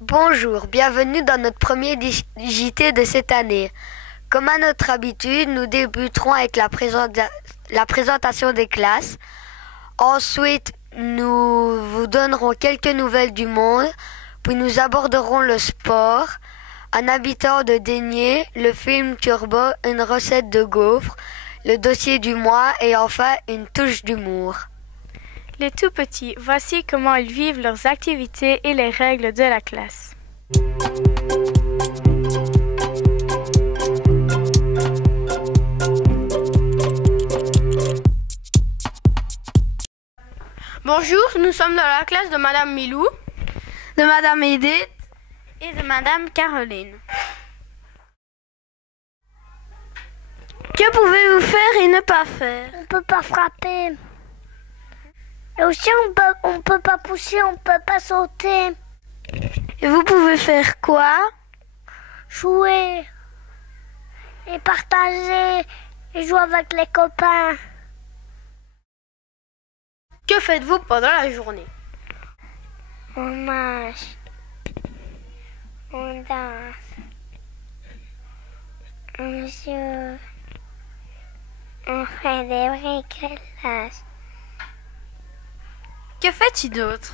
Bonjour, bienvenue dans notre premier JT de cette année. Comme à notre habitude, nous débuterons avec la présentation des classes. Ensuite, nous vous donnerons quelques nouvelles du monde, puis nous aborderons le sport, un habitant de Dénier, le film Turbo, une recette de gaufres, le dossier du mois et enfin une touche d'humour. Les tout petits, voici comment ils vivent leurs activités et les règles de la classe. Bonjour, nous sommes dans la classe de Madame Milou, de Madame Edith et de Madame Caroline. Que pouvez-vous faire et ne pas faire? On peut pas frapper. Et aussi on peut pas pousser, on peut pas sauter. Et vous pouvez faire quoi? Jouer et partager et jouer avec les copains. Que faites-vous pendant la journée? On mange, on danse, on joue, on fait des bricolages. Que fais-tu d'autre?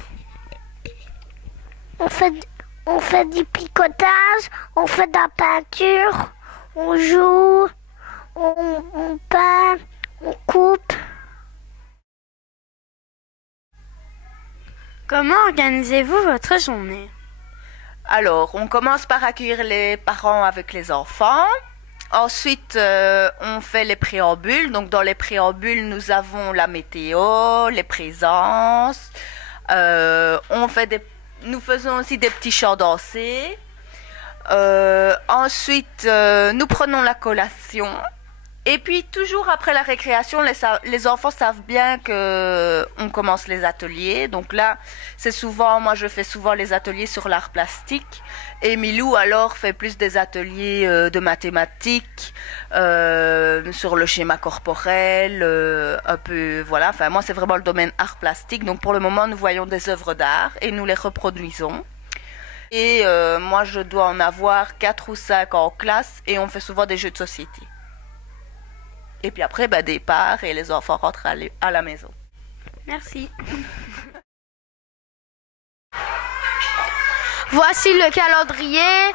On fait du picotage, on fait de la peinture, on joue, on peint, on coupe. Comment organisez-vous votre journée? Alors, on commence par accueillir les parents avec les enfants. Ensuite, on fait les préambules. Donc, dans les préambules, nous avons la météo, les présences. Nous faisons aussi des petits chants dansés. Ensuite, nous prenons la collation. Et puis, toujours après la récréation, les enfants savent bien que on commence les ateliers. Donc là, moi je fais souvent les ateliers sur l'art plastique. Et Milou, alors, fait plus des ateliers de mathématiques, sur le schéma corporel, un peu, voilà. Enfin, moi, c'est vraiment le domaine art plastique. Donc, pour le moment, nous voyons des œuvres d'art et nous les reproduisons. Et moi, je dois en avoir 4 ou 5 en classe et on fait souvent des jeux de société. Et puis après, départ et les enfants rentrent à la maison. Merci. Voici le calendrier,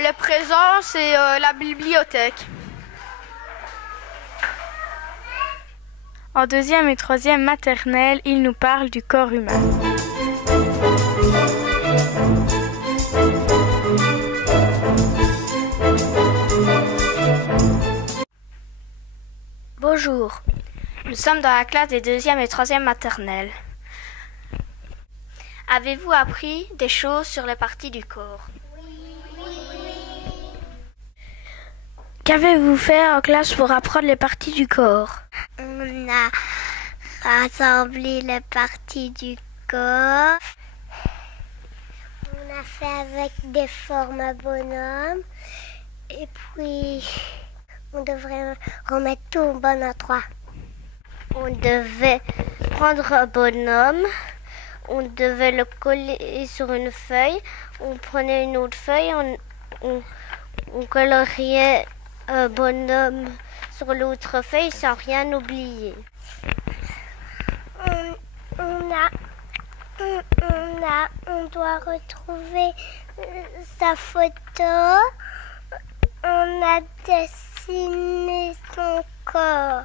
les présences et la bibliothèque. En 2e et 3e maternelle, il nous parle du corps humain. Bonjour, nous sommes dans la classe des 2e et 3e maternelles. Avez-vous appris des choses sur les parties du corps? Qu'avez-vous fait en classe pour apprendre les parties du corps? On a rassemblé les parties du corps. On a fait avec des formes bonhommes. Et puis, on devrait remettre tout au bon endroit. On devait prendre un bonhomme. On devait le coller sur une feuille. On prenait une autre feuille. On coloriait un bonhomme sur l'autre feuille sans rien oublier. On doit retrouver sa photo. On a dessiné son corps.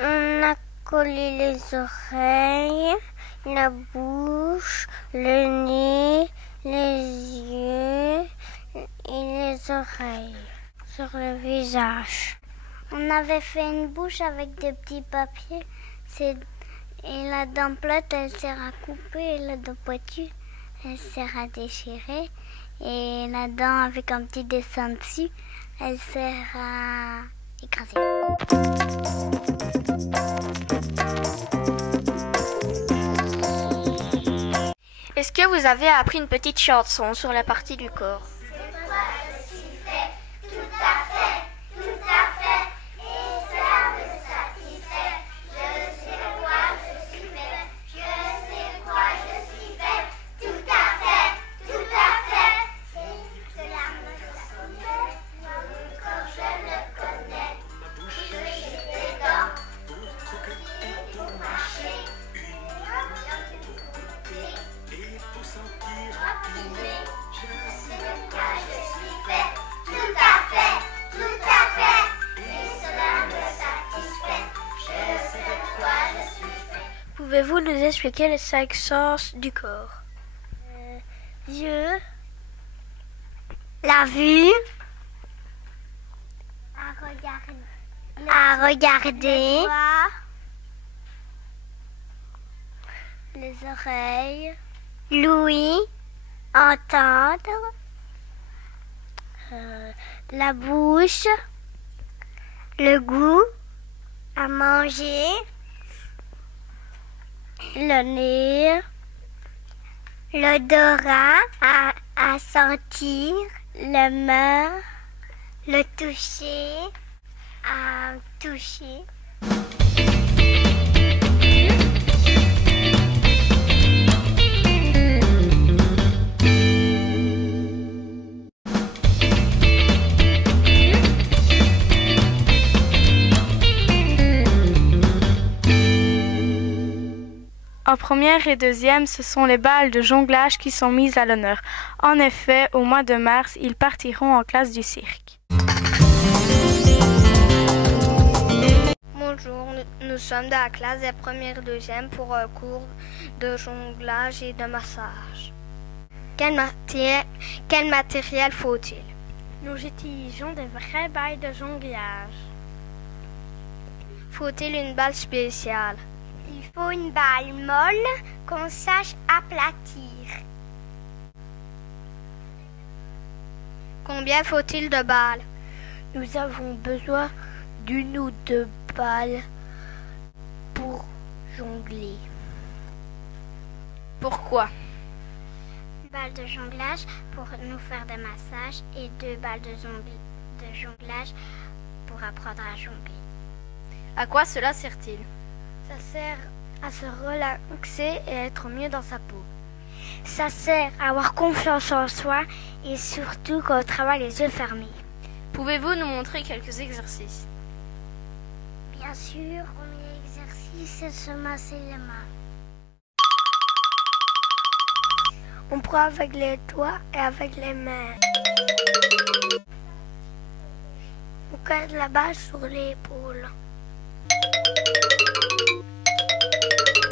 On a collé les oreilles, la bouche, le nez, les yeux et les oreilles sur le visage. On avait fait une bouche avec des petits papiers. Et la dent plate, elle sert à couper. Et la dent pointue, elle sert à déchirer. Et la dent avec un petit dessin dessus, elle sert à écraser. Est-ce que vous avez appris une petite chanson sur la partie du corps? Je sais quoi je suis Pouvez-vous nous expliquer les 5 sens du corps? Yeux, la vue, à regarder, les oreilles, l'ouïe, entendre, la bouche, le goût, à manger, le nez, l'odorat, à sentir, le main, le toucher, à toucher. En première et deuxième, ce sont les balles de jonglage qui sont mises à l'honneur. En effet, au mois de mars, ils partiront en classe du cirque. Bonjour, nous sommes dans la classe des premières et deuxièmes pour un cours de jonglage et de massage. Quel matériel faut-il? Nous utilisons des vraies balles de jonglage. Faut-il une balle spéciale? Il faut une balle molle qu'on sache aplatir. Combien faut-il de balles? Nous avons besoin d'une ou deux balles pour jongler. Pourquoi? Une balle de jonglage pour nous faire des massages et 2 balles de jonglage pour apprendre à jongler. À quoi cela sert-il? Ça sert à se relaxer et être mieux dans sa peau. Ça sert à avoir confiance en soi et surtout quand on travaille les yeux fermés. Pouvez-vous nous montrer quelques exercices? Bien sûr, premier exercice, c'est se masser les mains. On prend avec les doigts et avec les mains. On casse la balle sur l'épaule.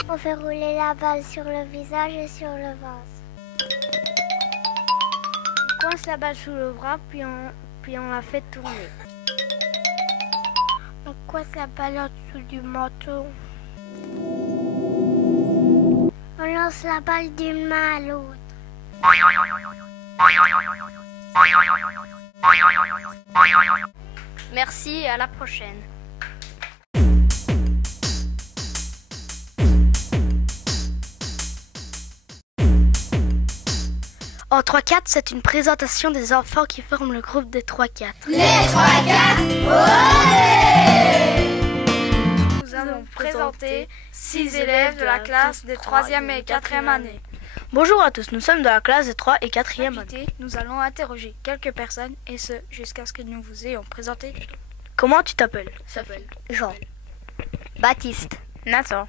On fait rouler la balle sur le visage et sur le ventre. On coince la balle sous le bras, puis on la fait tourner. On coince la balle en dessous du manteau. On lance la balle d'une main à l'autre. Merci et à la prochaine. En 3-4, c'est une présentation des enfants qui forment le groupe des 3-4. Les 3-4, Nous allons présenter 6 élèves de la classe des 3e et 4e années. Bonjour à tous, nous sommes dans la classe des 3 et 4e années. Nous allons interroger quelques personnes et ce jusqu'à ce que nous vous ayons présenté. Comment tu t'appelles? Jean, Baptiste, Nathan.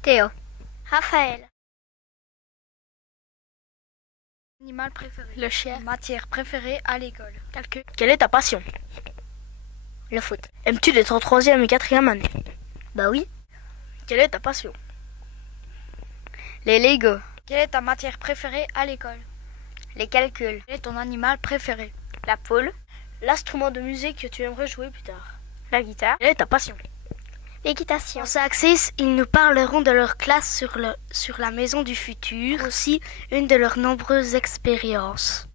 Théo, Raphaël. Animal préféré. Le chien. Matière préférée à l'école. Calcul. Quelle est ta passion? le foot. Aimes-tu être en 3e et 4e année? Bah oui. Quelle est ta passion? Les Lego, Quelle est ta matière préférée à l'école? les calculs, Quel est ton animal préféré? la poule, L'instrument de musique que tu aimerais jouer plus tard? La guitare. Quelle est ta passion? L'équitation. En Saxis, ils nous parleront de leur classe sur la maison du futur, aussi une de leurs nombreuses expériences.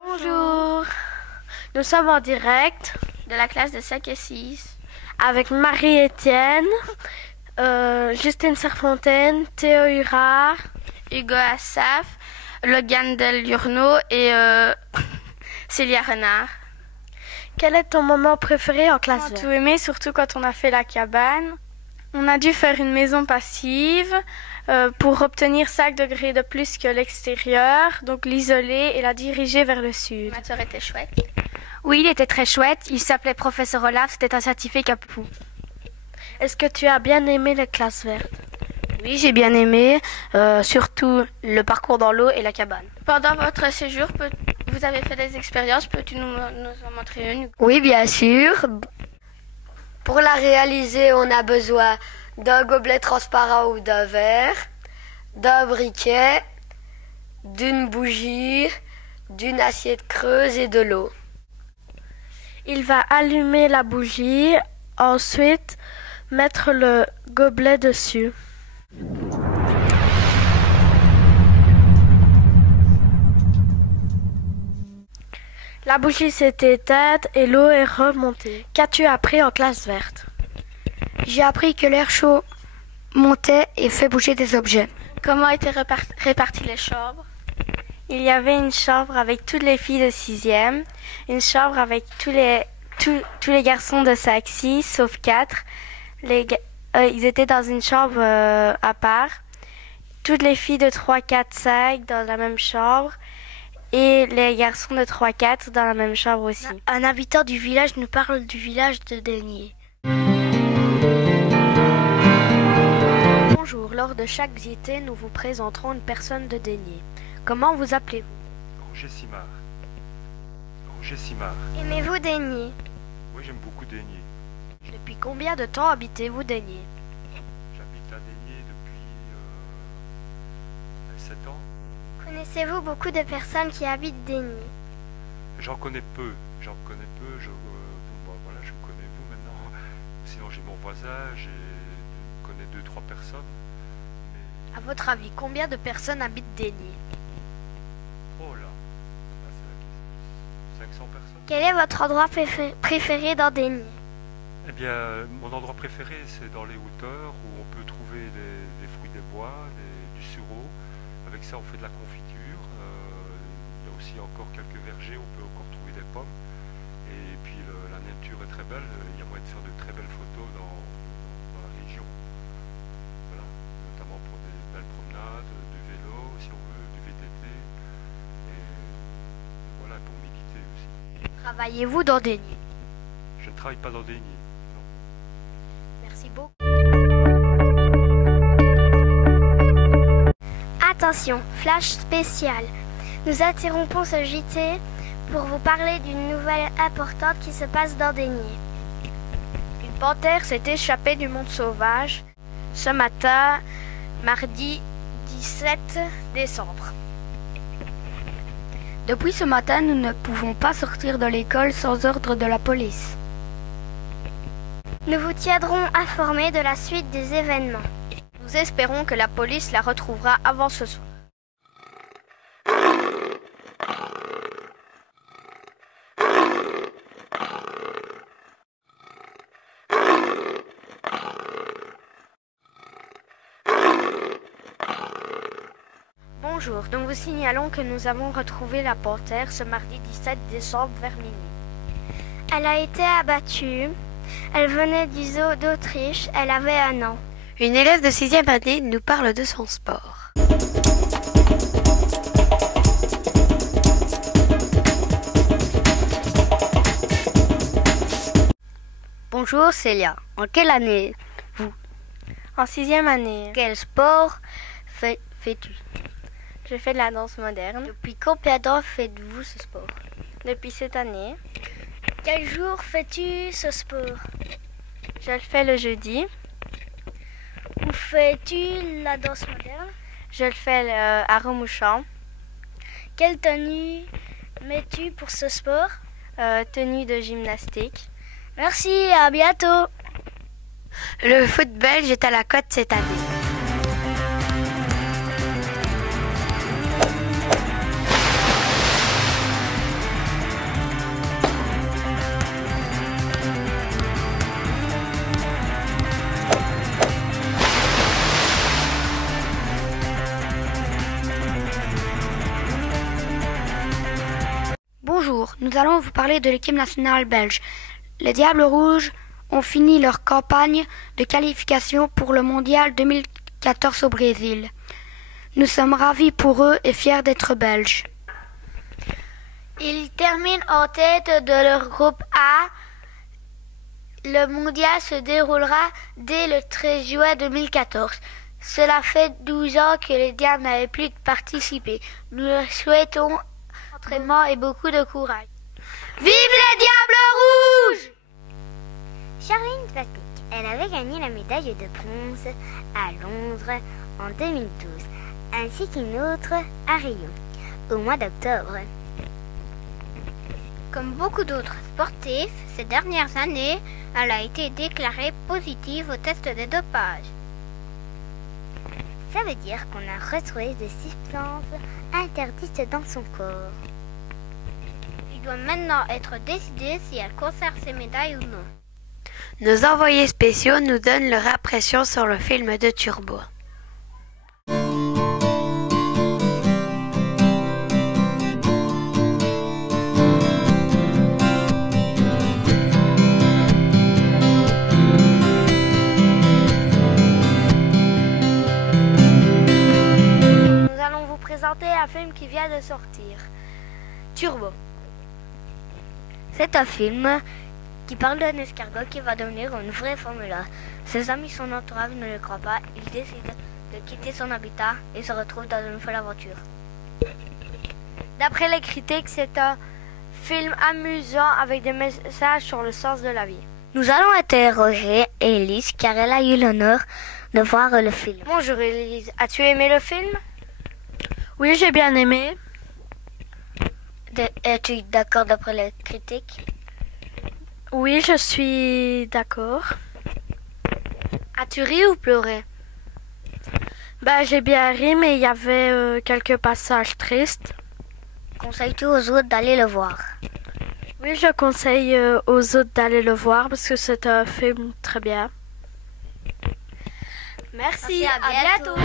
Bonjour, nous sommes en direct De la classe de 5 et 6. avec Marie-Étienne, Justine Serfontaine, Théo Hurard, Hugo Assaf, Logan Del Lurno et Célia Renard. Quel est ton moment préféré en classe On a verte? tout aimé, surtout quand on a fait la cabane. On a dû faire une maison passive pour obtenir 5 degrés de plus que l'extérieur, donc l'isoler et la diriger vers le sud. Ma soeur était chouette. Oui, il était très chouette. Il s'appelait Professeur Olaf. C'était un scientifique un peu fou. Est-ce que tu as bien aimé la classe verte? Oui, j'ai bien aimé, surtout le parcours dans l'eau et la cabane. Pendant votre séjour, vous avez fait des expériences. Peux-tu nous en montrer une? Oui, bien sûr. Pour la réaliser, on a besoin d'un gobelet transparent ou d'un verre, d'un briquet, d'une bougie, d'une assiette creuse et de l'eau. Il va allumer la bougie, ensuite mettre le gobelet dessus. La bougie s'est éteinte et l'eau est remontée. Qu'as-tu appris en classe verte? J'ai appris que l'air chaud montait et fait bouger des objets. Comment étaient réparties les chambres? Il y avait une chambre avec toutes les filles de 6e, une chambre avec tous les garçons de 5-6, sauf 4. Ils étaient dans une chambre à part. Toutes les filles de 3-4-5 dans la même chambre. Et les garçons de 3-4 dans la même chambre aussi. Un habitant du village nous parle du village de Daigné. Bonjour, lors de chaque visite, nous vous présenterons une personne de Daigné. Comment vous appelez-vous? Roger Simard. Roger Simard. Aimez-vous Daigné? Oui, j'aime beaucoup Daigné. Depuis combien de temps habitez-vous Daigné? J'habite à Daigné depuis 7 ans. Connaissez-vous beaucoup de personnes qui habitent Daigné? J'en connais peu. Je connais vous maintenant. Sinon, j'ai mon voisin, je connais 2-3 personnes. À votre avis, combien de personnes habitent Daigné? Oh là, c'est la question. 500 personnes. Quel est votre endroit préféré dans Daigné? Eh bien, mon endroit préféré, c'est dans les hauteurs où on peut trouver des fruits des bois, du sureau. Avec ça, on fait de la confiture. Il y a aussi encore quelques vergers, on peut encore trouver des pommes. Et puis la nature est très belle. Il y a moyen de faire de très belles photos dans la région. Voilà, notamment pour des belles promenades, du vélo, si on veut, du VTT. Et voilà, pour méditer aussi. Travaillez-vous dans Daigné? Je ne travaille pas dans Daigné. Merci beaucoup. Attention, flash spécial. Nous interrompons ce JT pour vous parler d'une nouvelle importante qui se passe dans Daigné. Une panthère s'est échappée du monde sauvage ce matin, mardi 17 décembre. Depuis ce matin, nous ne pouvons pas sortir de l'école sans ordre de la police. Nous vous tiendrons informés de la suite des événements. Nous espérons que la police la retrouvera avant ce soir. Bonjour, nous vous signalons que nous avons retrouvé la panthère ce mardi 17 décembre vers minuit. Elle a été abattue. Elle venait du zoo d'Autriche. Elle avait 1 an. Une élève de 6e année nous parle de son sport. Bonjour Célia, en quelle année vous? En 6e année, Quel sport fais-tu? je fais de la danse moderne. Depuis combien de temps faites-vous ce sport? Depuis cette année, Quel jour fais-tu ce sport? je le fais le jeudi. Où fais-tu la danse moderne? Je le fais à Remouchamp. Quelle tenue mets-tu pour ce sport? Tenue de gymnastique. Merci, à bientôt. Le foot belge est à la cote cette année. Bonjour, nous allons vous parler de l'équipe nationale belge. Les Diables Rouges ont fini leur campagne de qualification pour le mondial 2014 au Brésil. Nous sommes ravis pour eux et fiers d'être belges. Ils terminent en tête de leur groupe A. Le mondial se déroulera dès le 13 juin 2014. Cela fait 12 ans que les Diables n'avaient plus participé. Nous leur souhaitons entraînement et beaucoup de courage. Vive les Diables rouges! Charline Patrick, elle avait gagné la médaille de bronze à Londres en 2012, ainsi qu'une autre à Rio, au mois d'octobre. Comme beaucoup d'autres sportifs, ces dernières années, elle a été déclarée positive au test de dopage. Ça veut dire qu'on a retrouvé des substances interdites dans son corps. Il doit maintenant être décidé si elle conserve ses médailles ou non. Nos envoyés spéciaux nous donnent leur impression sur le film de Turbo. Nous allons vous présenter un film qui vient de sortir. Turbo. C'est un film qui parle d'un escargot qui va devenir une vraie Formule 1. Ses amis, son entourage ne le croient pas. Il décide de quitter son habitat et se retrouve dans une folle aventure. D'après les critiques, c'est un film amusant avec des messages sur le sens de la vie. Nous allons interroger Élise car elle a eu l'honneur de voir le film. Bonjour Élise, as-tu aimé le film? Oui, j'ai bien aimé. Es-tu d'accord d'après les critiques? Oui, je suis d'accord. As-tu ri ou pleuré? J'ai bien ri, mais il y avait quelques passages tristes. Conseilles-tu aux autres d'aller le voir? Oui, je conseille aux autres d'aller le voir parce que c'est un film très bien. Merci, à bientôt.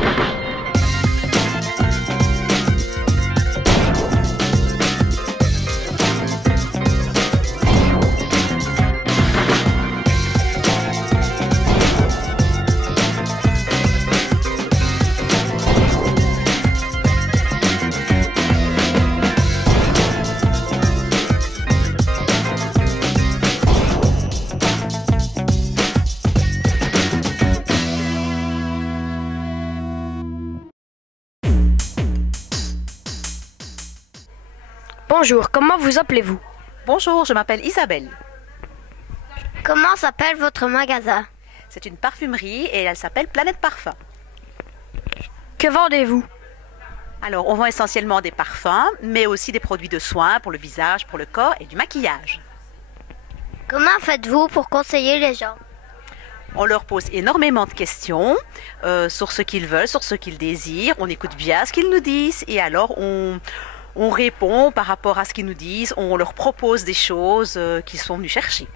Bonjour, comment vous appelez-vous? Bonjour, je m'appelle Isabelle. Comment s'appelle votre magasin? C'est une parfumerie et elle s'appelle Planète Parfum. Que vendez-vous? Alors, on vend essentiellement des parfums, mais aussi des produits de soins pour le visage, pour le corps et du maquillage. Comment faites-vous pour conseiller les gens? On leur pose énormément de questions sur ce qu'ils veulent, sur ce qu'ils désirent. On écoute bien ce qu'ils nous disent et alors on répond par rapport à ce qu'ils nous disent. On leur propose des choses qu'ils sont venus chercher.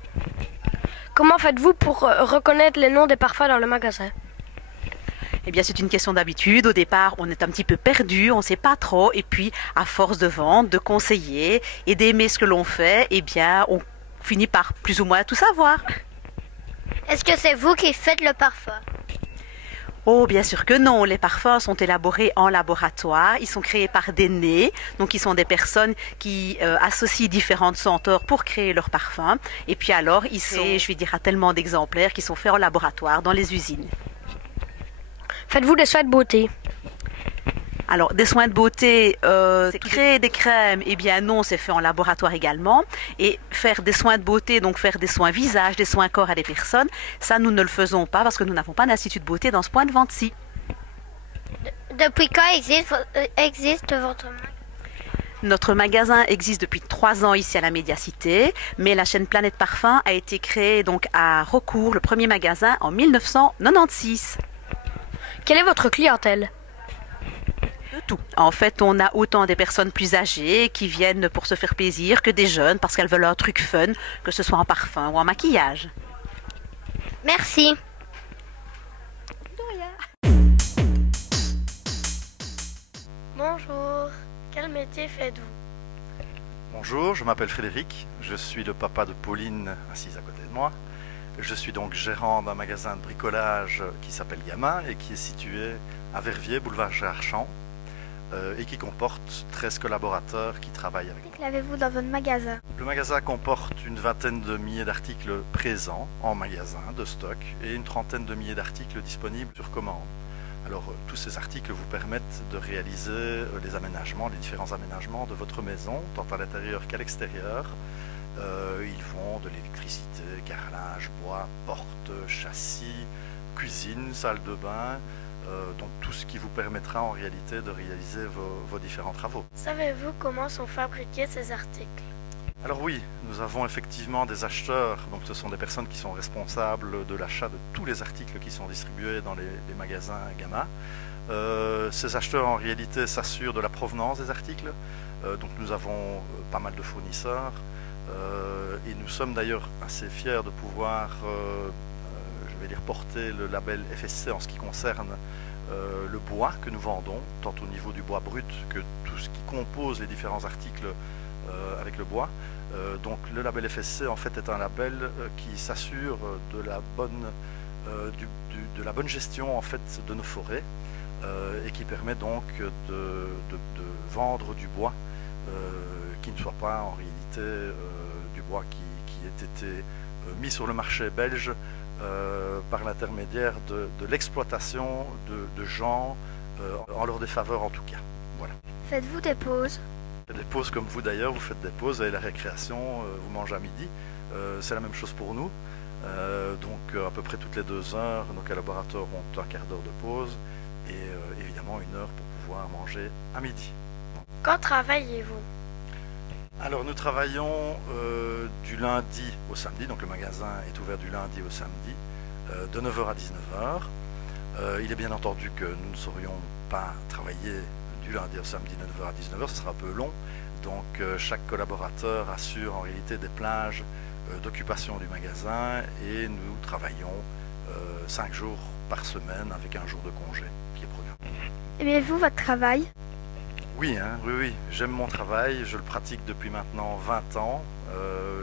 Comment faites-vous pour reconnaître les noms des parfums dans le magasin? Eh bien, c'est une question d'habitude. Au départ, on est un petit peu perdu, on ne sait pas trop. Et puis, à force de vendre, de conseiller et d'aimer ce que l'on fait, eh bien, on finit par plus ou moins tout savoir. Est-ce que c'est vous qui faites le parfum? Oh, bien sûr que non. Les parfums sont élaborés en laboratoire. Ils sont créés par des nés. Donc, ils sont des personnes qui associent différentes senteurs pour créer leurs parfums. Et puis alors, ils sont, je vais dire, à tellement d'exemplaires qui sont faits en laboratoire dans les usines. Faites-vous des soins de beauté? Alors, des soins de beauté, c'est créer des crèmes, eh bien non, c'est fait en laboratoire également. Et faire des soins de beauté, donc faire des soins visage, des soins corps à des personnes, ça nous ne le faisons pas parce que nous n'avons pas d'institut de beauté dans ce point de vente-ci. Depuis quand existe votre magasin? Notre magasin existe depuis 3 ans ici à la Médiacité, mais la chaîne Planète Parfum a été créée donc à Recourt, le premier magasin, en 1996. Quelle est votre clientèle? De tout. En fait, on a autant des personnes plus âgées qui viennent pour se faire plaisir que des jeunes parce qu'elles veulent un truc fun, que ce soit en parfum ou en maquillage. Merci. Bonjour, quel métier faites-vous? Bonjour, je m'appelle Frédéric, je suis le papa de Pauline, assise à côté de moi. Je suis donc gérant d'un magasin de bricolage qui s'appelle Gamma et qui est situé à Verviers, boulevard Gérard-Champ. et qui comporte 13 collaborateurs qui travaillent avec nous. Qu'avez-vous dans votre magasin? Le magasin comporte une vingtaine de milliers d'articles présents en magasin de stock et une trentaine de milliers d'articles disponibles sur commande. Alors tous ces articles vous permettent de réaliser les aménagements, les différents aménagements de votre maison, tant à l'intérieur qu'à l'extérieur. Ils vont de l'électricité, carrelage, bois, portes, châssis, cuisine, salle de bain, donc tout ce qui vous permettra en réalité de réaliser vos différents travaux. Savez-vous comment sont fabriqués ces articles? Alors oui, nous avons effectivement des acheteurs, donc ce sont des personnes qui sont responsables de l'achat de tous les articles qui sont distribués dans les magasins Gamma. Ces acheteurs en réalité s'assurent de la provenance des articles, donc nous avons pas mal de fournisseurs et nous sommes d'ailleurs assez fiers de pouvoir, je vais dire, porter le label FSC en ce qui concerne le bois que nous vendons, tant au niveau du bois brut que tout ce qui compose les différents articles avec le bois. Donc le label FSC en fait est un label qui s'assure de la bonne gestion en fait de nos forêts et qui permet donc de vendre du bois qui ne soit pas en réalité du bois qui ait été mis sur le marché belge par l'intermédiaire de l'exploitation de gens en leur défaveur en tout cas. Voilà. Faites-vous des pauses? Des pauses comme vous d'ailleurs, vous faites des pauses et la récréation, vous mangez à midi. C'est la même chose pour nous. Donc à peu près toutes les 2 heures, nos collaborateurs ont un quart d'heure de pause et évidemment 1 heure pour pouvoir manger à midi. Quand travaillez-vous? Alors nous travaillons du lundi au samedi, donc le magasin est ouvert du lundi au samedi, de 9h à 19h. Il est bien entendu que nous ne saurions pas travailler du lundi au samedi de 9h à 19h, ce sera un peu long, donc chaque collaborateur assure en réalité des plages d'occupation du magasin et nous travaillons 5 jours par semaine avec 1 jour de congé qui est programmé. Aimez-vous votre travail? Oui, oui, j'aime mon travail, je le pratique depuis maintenant 20 ans,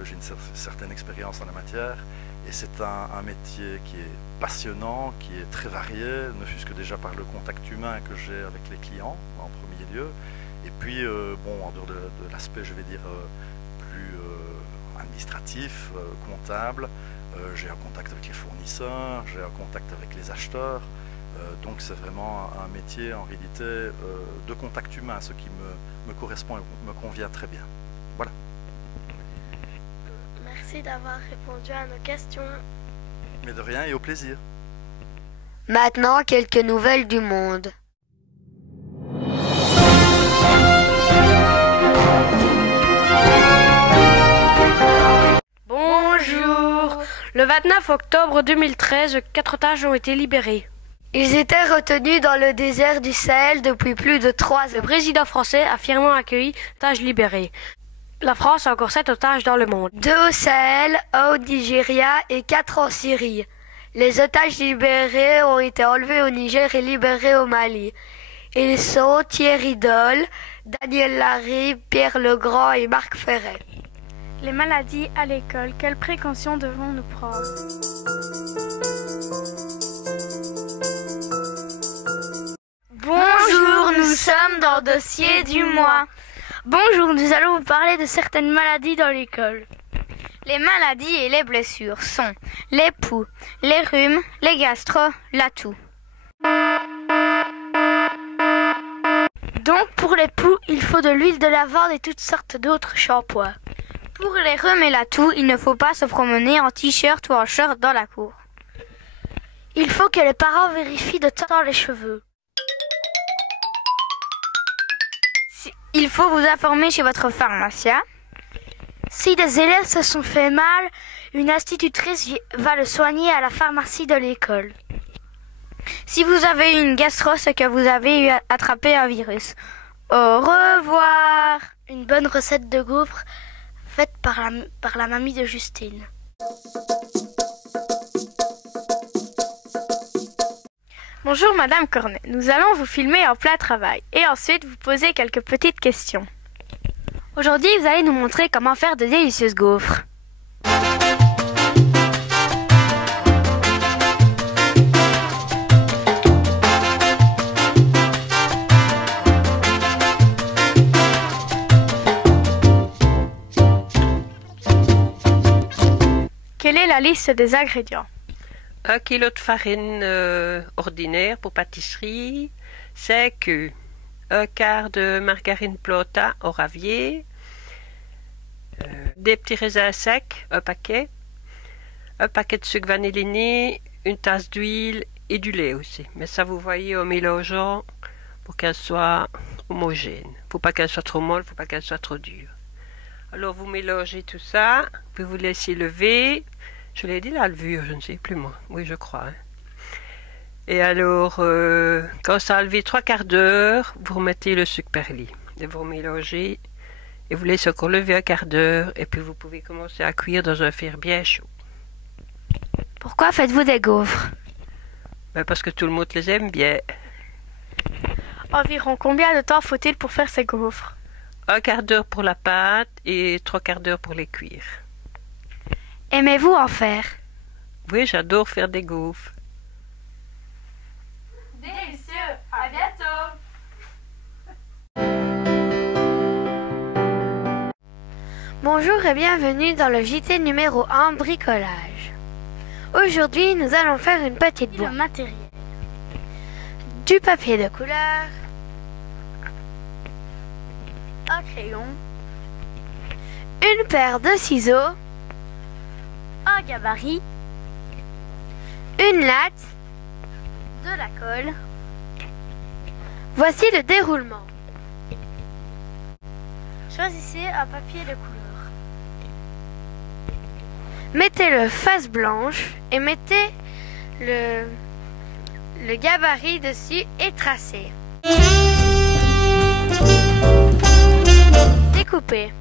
j'ai une certaine expérience en la matière et c'est un métier qui est passionnant, qui est très varié, ne fût-ce que déjà par le contact humain que j'ai avec les clients en premier lieu, et puis bon, en dehors de l'aspect, je vais dire, plus administratif, comptable, j'ai un contact avec les fournisseurs, j'ai un contact avec les acheteurs, donc c'est vraiment un métier en réalité de contact humain, ce qui me correspond et me convient très bien. Voilà. Merci d'avoir répondu à nos questions. Mais de rien et au plaisir. Maintenant, quelques nouvelles du monde. Bonjour. Le 29 octobre 2013, 4 otages ont été libérés. Ils étaient retenus dans le désert du Sahel depuis plus de 3 ans. Le président français a fièrement accueilli otages libérés. La France a encore 7 otages dans le monde. 2 au Sahel, 1 au Nigeria et 4 en Syrie. Les otages libérés ont été enlevés au Niger et libérés au Mali. Ils sont Thierry Doll, Daniel Larry, Pierre Legrand et Marc Ferret. Les maladies à l'école, quelles précautions devons-nous prendre? Bonjour, nous sommes dans Dossier du mois. Bonjour, nous allons vous parler de certaines maladies dans l'école. Les maladies et les blessures sont les poux, les rhumes, les gastro, la toux. Donc pour les poux, il faut de l'huile de lavande et toutes sortes d'autres shampoings. Pour les rhumes et la toux, il ne faut pas se promener en t-shirt ou en short dans la cour. Il faut que les parents vérifient de temps en temps les cheveux. Il faut vous informer chez votre pharmacien. Si des élèves se sont fait mal, une institutrice va le soigner à la pharmacie de l'école. Si vous avez eu une gastro, c'est que vous avez attrapé un virus. Au revoir. Une bonne recette de gaufres faite par la mamie de Justine. Bonjour Madame Cornet, nous allons vous filmer en plein travail et ensuite vous poser quelques petites questions. Aujourd'hui, vous allez nous montrer comment faire de délicieuses gaufres. Quelle est la liste des ingrédients? 1 kg de farine ordinaire pour pâtisserie, 5 œufs, 1/4 de margarine Planta au ravier, des petits raisins secs, un paquet de sucre vanilliné, une tasse d'huile et du lait aussi. Mais ça, vous voyez, en mélangeant pour qu'elle soit homogène. Faut pas qu'elle soit trop molle, faut pas qu'elle soit trop dure. Alors vous mélangez tout ça, puis vous laissez lever. Je l'ai dit la levure, je ne sais plus moi. Oui, je crois. Hein. Et alors, quand ça a levé 3/4 d'heure, vous remettez le sucre perlé. Et vous mélangez et vous laissez encore lever 1/4 d'heure. Et puis vous pouvez commencer à cuire dans un fer bien chaud. Pourquoi faites-vous des gaufres? Ben parce que tout le monde les aime bien. Environ combien de temps faut-il pour faire ces gaufres? 1/4 d'heure pour la pâte et 3/4 d'heure pour les cuire. Aimez-vous en faire? Oui, j'adore faire des gaufres. Délicieux! À bientôt! Bonjour et bienvenue dans le JT numéro 1 bricolage. Aujourd'hui, nous allons faire une petite boîte. Matériel. Du papier de couleur, Un crayon. une paire de ciseaux, Un gabarit. une latte. De la colle. Voici le déroulement. Choisissez un papier de couleur. Mettez-le face blanche et mettez le gabarit dessus et tracez. Découpez.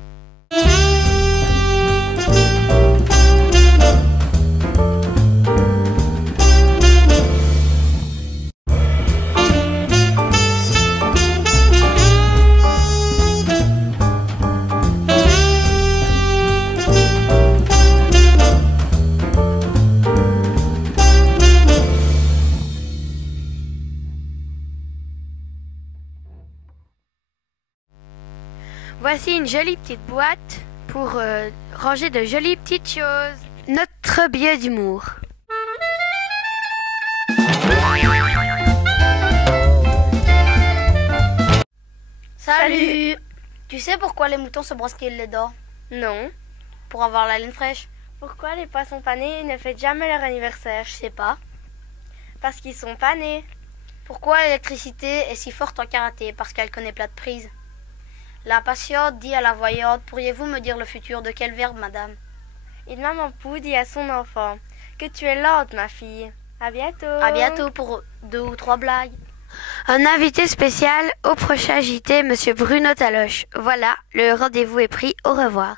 Voici une jolie petite boîte pour ranger de jolies petites choses. Notre billet d'humour. Salut. Tu sais pourquoi les moutons se brossent-ils les dents? Non. Pour avoir la laine fraîche. Pourquoi les poissons panés ne fêtent jamais leur anniversaire? Je sais pas. Parce qu'ils sont panés. Pourquoi l'électricité est si forte en karaté? Parce qu'elle connaît plein de prises. La patiente dit à la voyante: pourriez-vous me dire le futur de quel verbe, madame? Une maman poule dit à son enfant: que tu es lente, ma fille. À bientôt. À bientôt pour 2 ou 3 blagues. Un invité spécial au prochain JT, Monsieur Bruno Taloche. Voilà, le rendez-vous est pris. Au revoir.